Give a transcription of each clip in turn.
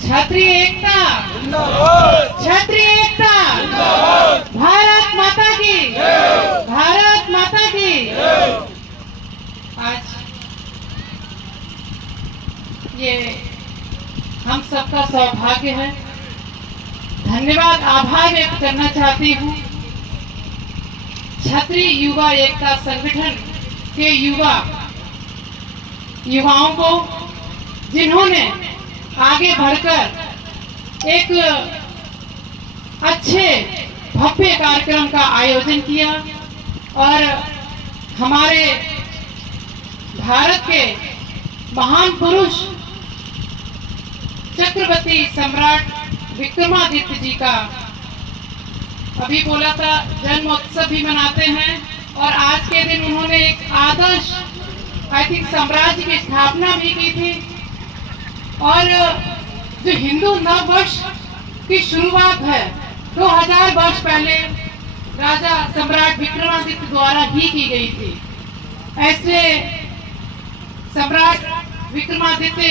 क्षत्रिय एकता, क्षत्रिय एकता, भारत माता की, भारत माता की। आज ये हम सबका सौभाग्य है। धन्यवाद, आभार व्यक्त करना चाहती हूँ क्षत्रिय युवा एकता संगठन के युवाओं को, जिन्होंने आगे बढ़कर एक अच्छे भव्य कार्यक्रम का आयोजन किया और हमारे भारत के महान पुरुष चक्रवर्ती सम्राट विक्रमादित्य जी का अभी बोला था जन्मोत्सव भी मनाते हैं और आज के दिन उन्होंने एक आदर्श साम्राज्य की स्थापना भी की थी। और जो हिंदू नव वर्ष की शुरुआत है 2000 वर्ष पहले राजा सम्राट विक्रमादित्य द्वारा ही की गई थी। ऐसे सम्राट विक्रमादित्य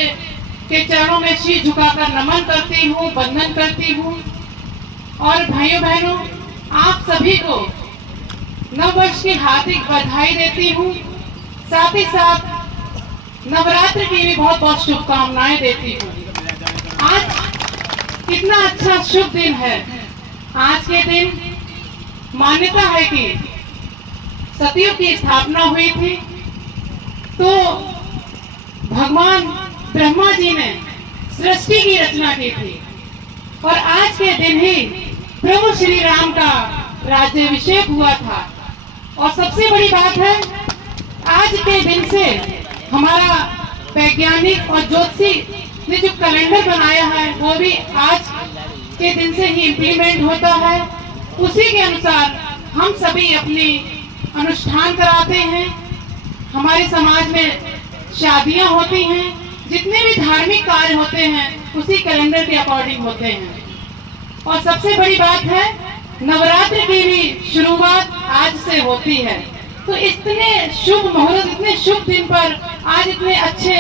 के चरणों में शीश झुकाकर नमन करती हूँ, वंदन करती हूँ। और भाइयों बहनों, आप सभी को नववर्ष की हार्दिक बधाई देती हूँ। साथ ही साथ नवरात्र की भी बहुत बहुत शुभकामनाएं देती हूँ। आज कितना अच्छा शुभ दिन है। आज के दिन मान्यता है कि सतयुग की स्थापना हुई थी, तो भगवान ब्रह्मा जी ने सृष्टि की रचना की थी और आज के दिन ही प्रभु श्री राम का राज्याभिषेक हुआ था। और सबसे बड़ी बात है, आज के दिन से हमारा वैज्ञानिक और ज्योतिषी ने जो कैलेंडर बनाया है वो भी आज के दिन से ही इम्प्लीमेंट होता है। उसी के अनुसार हम सभी अपनी अनुष्ठान कराते हैं। हमारे समाज में शादियां होती हैं, जितने भी धार्मिक कार्य होते हैं उसी कैलेंडर के अकॉर्डिंग होते हैं। और सबसे बड़ी बात है, नवरात्र की भी शुरुआत आज से होती है। तो इतने शुभ मुहूर्त, इतने शुभ दिन पर आज इतने अच्छे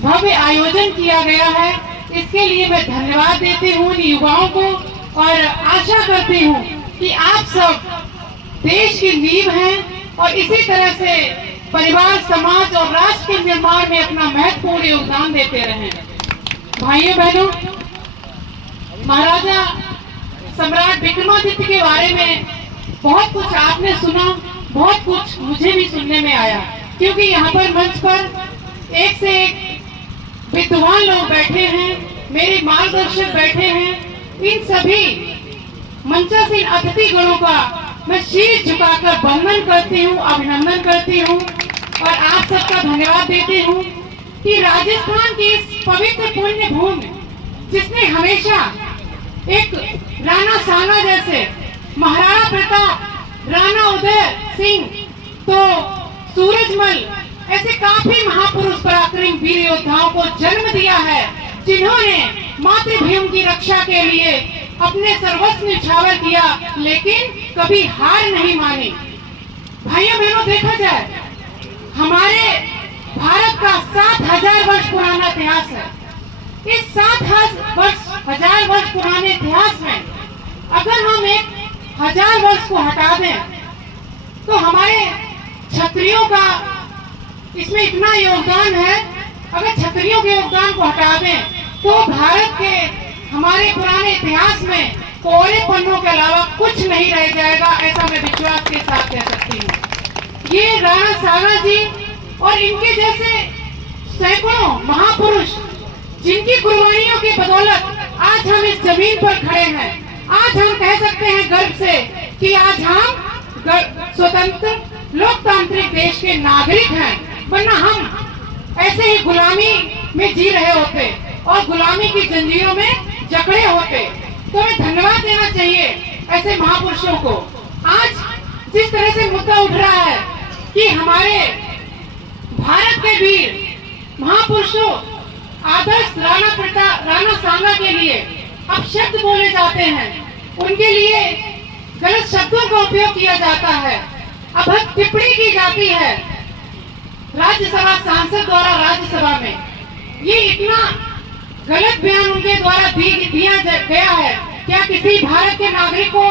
भव्य आयोजन किया गया है, इसके लिए मैं धन्यवाद देती हूँ युवाओं को और आशा करती हूँ कि आप सब देश की नींव हैं और इसी तरह से परिवार, समाज और राष्ट्र के निर्माण में अपना महत्वपूर्ण योगदान देते रहें। भाइयों बहनों, महाराजा सम्राट विक्रमादित्य के बारे में बहुत कुछ आपने सुना, बहुत कुछ मुझे भी सुनने में आया, क्योंकि यहाँ पर मंच पर एक से एक विद्वान लोग बैठे हैं, मेरे मार्गदर्शक बैठे हैं। इन सभी मंचासीन अतिथि गणों का मैं शीश झुकाकर वंदन करती हूँ, अभिनंदन करती हूँ और आप सबका धन्यवाद देती हूँ कि राजस्थान की इस पवित्र पुण्य भूमि, जिसने हमेशा एक राणा सांगा जैसे, महाराणा प्रताप, राणा उदय सिंह, तो सूरजमल, ऐसे काफी महापुरुष पराक्रमी वीर योद्धाओं को जन्म दिया है, जिन्होंने मातृभूमि की रक्षा के लिए अपने सर्वस्व न्यौछावर किया, लेकिन कभी हार नहीं मानी। भाइयों बहनों, देखा जाए हमारे भारत का 7000 वर्ष पुराना इतिहास है। इस 7000 वर्ष पुराने इतिहास में अगर हम 1000 वर्ष को हटा दें तो हमारे क्षत्रियों का इसमें इतना योगदान है। अगर क्षत्रियों के योगदान को हटा दें तो भारत के हमारे पुराने इतिहास में कोरे पन्नों के अलावा कुछ नहीं रह जाएगा, ऐसा मैं विश्वास के साथ कह सकती हूँ। ये राणा सांगा जी और इनके जैसे सैकड़ों महापुरुष, जिनकी कुर्बानियों की बदौलत आज हम इस जमीन पर खड़े हैं। आज हम कह सकते हैं गर्व से कि आज हम स्वतंत्र लोकतांत्रिक देश के नागरिक हैं, वरना हम ऐसे ही गुलामी में जी रहे होते और गुलामी की जंजीरों में जकड़े होते। तो हमें धन्यवाद देना चाहिए ऐसे महापुरुषों को। आज जिस तरह से मुद्दा उठ रहा है कि हमारे भारत के वीर महापुरुषों आदर्श राणा सांगा के लिए अब शब्द बोले जाते हैं, उनके लिए गलत शब्दों का उपयोग किया जाता है, अभद्र टिप्पणी की जाती है राज्यसभा सांसद द्वारा राज्यसभा में। ये इतना गलत बयान उनके द्वारा दिया गया है, क्या किसी भारत के नागरिक को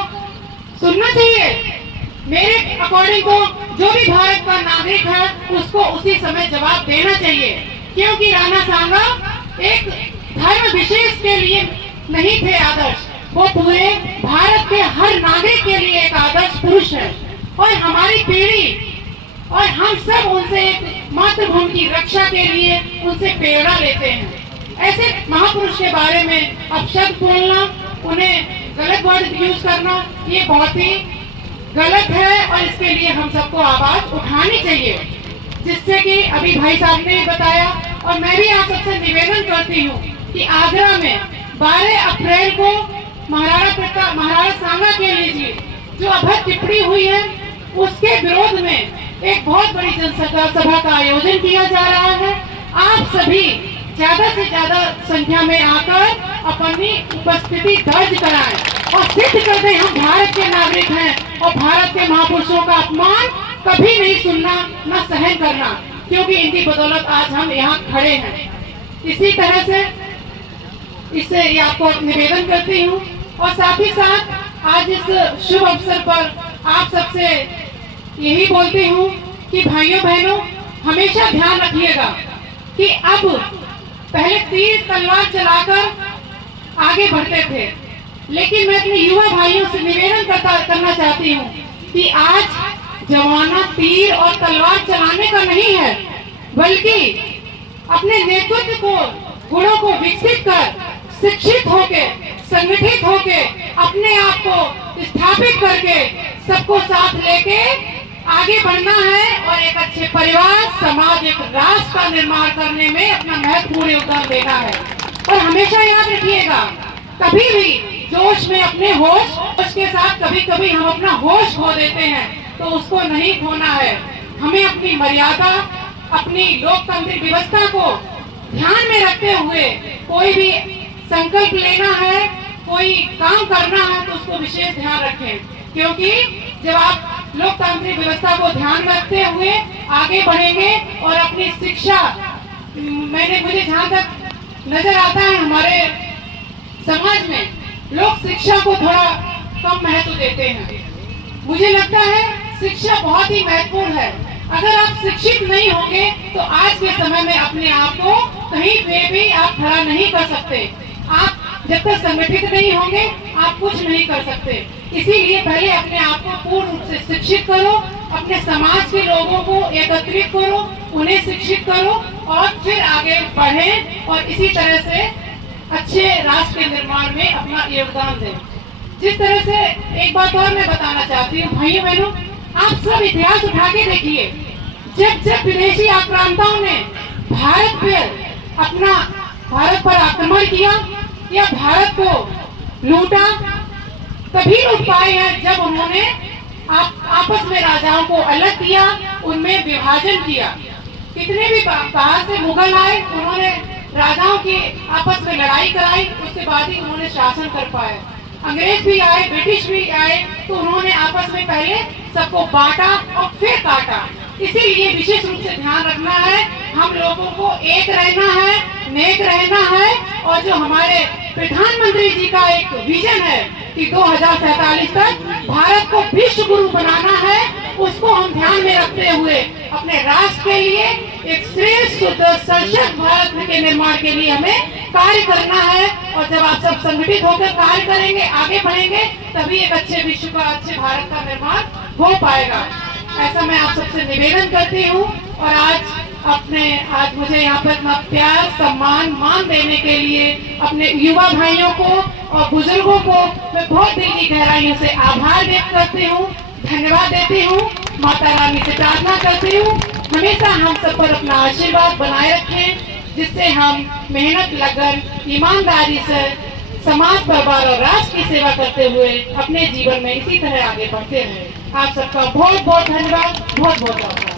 सुनना चाहिए? मेरे अकॉर्डिंग तो जो भी भारत का नागरिक है उसको उसी समय जवाब देना चाहिए, क्योंकि राणा सांगा एक धर्म विशेष के लिए नहीं थे आदर्श, वो पूरे भारत के हर नागरिक के लिए एक आदर्श पुरुष है। और हमारी पीढ़ी और हम सब उनसे मातृभूमि की रक्षा के लिए उनसे प्रेरणा लेते हैं। ऐसे महापुरुष के बारे में अपशब्द बोलना, उन्हें गलत वर्ड यूज करना, ये बहुत ही गलत है और इसके लिए हम सबको आवाज उठानी चाहिए। जिससे कि अभी भाई साहब ने बताया और मैं भी आप सबसे निवेदन करती हूँ कि आगरा में 12 अप्रैल को महाराणा सांगा के लिए जो अभद्र टिप्पणी हुई है उसके विरोध में एक बहुत बड़ी जनसभा का आयोजन किया जा रहा है। आप सभी ज्यादा से ज्यादा संख्या में आकर अपनी उपस्थिति दर्ज कराएं और सिद्ध कर दें हम भारत के नागरिक हैं और भारत के महापुरुषों का अपमान कभी नहीं सुनना न सहन करना, क्योंकि इनकी बदौलत आज हम यहाँ खड़े हैं। इसी तरह से इससे ये आपको निवेदन करती हूँ और साथ ही साथ आज इस शुभ अवसर पर आप सबसे यही बोलती हूँ कि भाइयों बहनों हमेशा ध्यान रखिएगा कि अब पहले तीर तलवार चलाकर आगे बढ़ते थे, लेकिन मैं अपने युवा भाइयों से निवेदन करना चाहती हूँ कि आज जमाना तीर और तलवार चलाने का नहीं है, बल्कि अपने नेतृत्व को गुणों को विकसित कर शिक्षित होके संगठित होके अपने आप को स्थापित करके सबको साथ लेके आगे बढ़ना है और एक अच्छे परिवार समाज एक राष्ट्र का निर्माण करने में अपना महत्वपूर्ण योगदान देना है। और हमेशा याद रखिएगा कभी भी जोश में अपने होश के साथ कभी कभी हम अपना होश खो देते हैं, तो उसको नहीं खोना है। हमें अपनी मर्यादा अपनी लोकतांत्रिक व्यवस्था को ध्यान में रखते हुए कोई भी संकल्प लेना है, कोई काम करना है तो उसको विशेष ध्यान रखें, क्योंकि जब आप लोकतांत्रिक व्यवस्था को ध्यान में रखते हुए आगे बढ़ेंगे और अपनी शिक्षा मुझे जहाँ तक नजर आता है हमारे समाज में लोग शिक्षा को थोड़ा कम महत्व देते हैं। मुझे लगता है शिक्षा बहुत ही महत्वपूर्ण है। अगर आप शिक्षित नहीं होंगे तो आज के समय में अपने आप को कहीं पे भी आप खड़ा नहीं कर सकते। आप जब तक संगठित नहीं होंगे आप कुछ नहीं कर सकते। इसीलिए पहले अपने आप को पूर्ण रूप से शिक्षित करो, अपने समाज के लोगों को एकत्रित करो, उन्हें शिक्षित करो और फिर आगे बढ़ें और इसी तरह से अच्छे राष्ट्र के निर्माण में अपना योगदान दें। जिस तरह से एक बात और मैं बताना चाहती हूँ भाइयों बहनों, आप सब इतिहास उठा के देखिए, जब जब विदेशी आक्रांताओं ने भारत पर आक्रमण किया या भारत को लूटा, तभी लूट पाए हैं जब उन्होंने आपस में राजाओं को अलग किया, उनमें विभाजन किया। कितने भी बाहर से मुगल आए, उन्होंने राजाओं की आपस में लड़ाई कराई, उसके बाद ही उन्होंने शासन कर पाए। अंग्रेज भी आए, ब्रिटिश भी आए, तो उन्होंने आपस में पहले सबको बांटा और फिर काटा। इसीलिए विशेष रूप से ध्यान रखना है, हम लोगों को एक रहना है, नेक रहना है और जो हमारे प्रधानमंत्री जी का एक विजन है कि 2047 तक भारत को विश्व गुरु बनाना है, उसको हम ध्यान में रखते हुए अपने राष्ट्र के लिए एक श्रेष्ठ सशक्त भारत के निर्माण के लिए हमें कार्य करना है। और जब आप सब संगठित होकर कार्य करेंगे, आगे बढ़ेंगे, तभी एक अच्छे विश्व का, अच्छे भारत का निर्माण हो पाएगा। ऐसा मैं आप सबसे निवेदन करती हूँ। और आज मुझे यहाँ पर अपना प्यार सम्मान मान देने के लिए अपने युवा भाइयों को और बुजुर्गों को मैं बहुत दिल की गहराइयों से आभार व्यक्त करती हूँ, धन्यवाद देती हूँ। माता रानी से प्रार्थना करती हूँ हमेशा हम सब पर अपना आशीर्वाद बनाए रखें, जिससे हम मेहनत लगन ईमानदारी से समाज परिवार और राष्ट्र की सेवा करते हुए अपने जीवन में इसी तरह आगे बढ़ते रहें। आप सबका बहुत बहुत धन्यवाद, बहुत बहुत आभार।